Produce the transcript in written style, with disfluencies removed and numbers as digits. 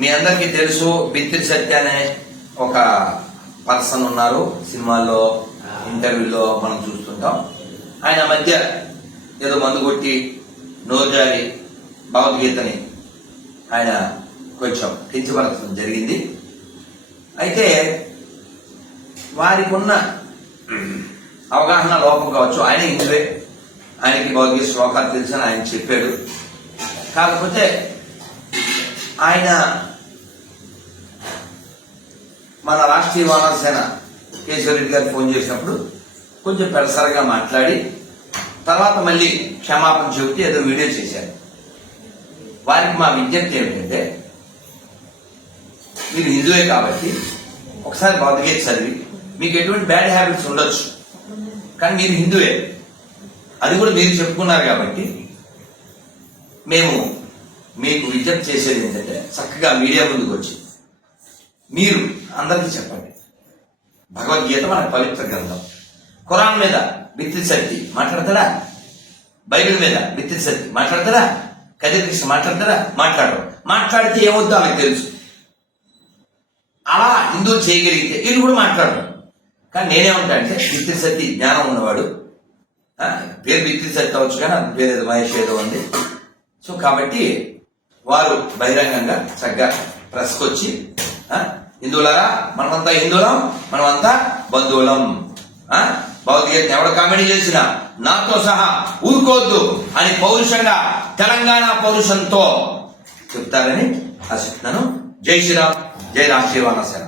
మీ అందరికీ తెలుసు బిత్తిరి సత్య అనే ఒక పర్సన్ ఉన్నారు, సినిమాల్లో ఇంటర్వ్యూలో మనం చూస్తుంటాం. ఆయన మధ్య ఏదో మందు కొట్టి నోరు జారి భగవద్గీతని ఆయన కొంచెం కించపరచడం జరిగింది. అయితే వారికి ఉన్న అవగాహన లోపం కావచ్చు. ఆయన హిందువే, ఆయనకి భగవద్గీత శ్లోకాలు తెలుసని ఆయన చెప్పాడు. కాకపోతే ఆయన మన రాష్ట్రీయ వానర సేన కేశవ రెడ్డి గారు ఫోన్ చేసినప్పుడు కొంచెం పెడసరగా మాట్లాడి తర్వాత మళ్ళీ క్షమాపణ చెబుతూ ఏదో వీడియో చేశారు. వారికి మా విజ్ఞప్తి ఏమిటంటే, మీరు హిందువే కాబట్టి ఒకసారి భగవద్గీత చదివి, మీకు ఎటువంటి బ్యాడ్ హ్యాబిట్స్ ఉండొచ్చు కానీ మీరు హిందువే, అది కూడా మీరు చెప్పుకున్నారు కాబట్టి మేము మీకు విజ్ఞప్తి చేసేది ఏంటంటే, చక్కగా మీడియా ముందుకు వచ్చి మీరు అందరికీ చెప్పండి, భగవద్గీత మన పవిత్ర గ్రంథం. ఖురాన్ మీద బిత్తిరి సత్తి మాట్లాడతాడా? బైబిల్ మీద బిత్తిరి సత్తి మాట్లాడతాడా? కదిరి కృష్ణ మాట్లాడతాడా? మాట్లాడరు. మాట్లాడితే ఏమొద్దో వాళ్ళకి తెలుసు. అలా హిందువులు చేయగలిగితే వీళ్ళు కూడా మాట్లాడరు. కానీ నేనేమంటా అంటే, బిత్తిరి సత్తి జ్ఞానం ఉన్నవాడు, పేరు బిత్తిరి సత్తి అవచ్చు కానీ అది పేరు ఏదో మహేష్ ఏదో ఉంది. సో కాబట్టి వారు బహిరంగంగా చక్కగా ప్రెస్కొచ్చి, హిందువులారా మనమంతా హిందువులం, మనమంతా బంధువులం, భగవద్గీత ఎవడ కామెడీ చేసినా నాతో సహా ఊరుకోవద్దు అని పౌరుషంగా, తెలంగాణ పౌరుషంతో చెప్తారని ఆశిస్తున్నాను. జై శ్రీరామ్, జై రాష్ట్రీయ వానర సేన.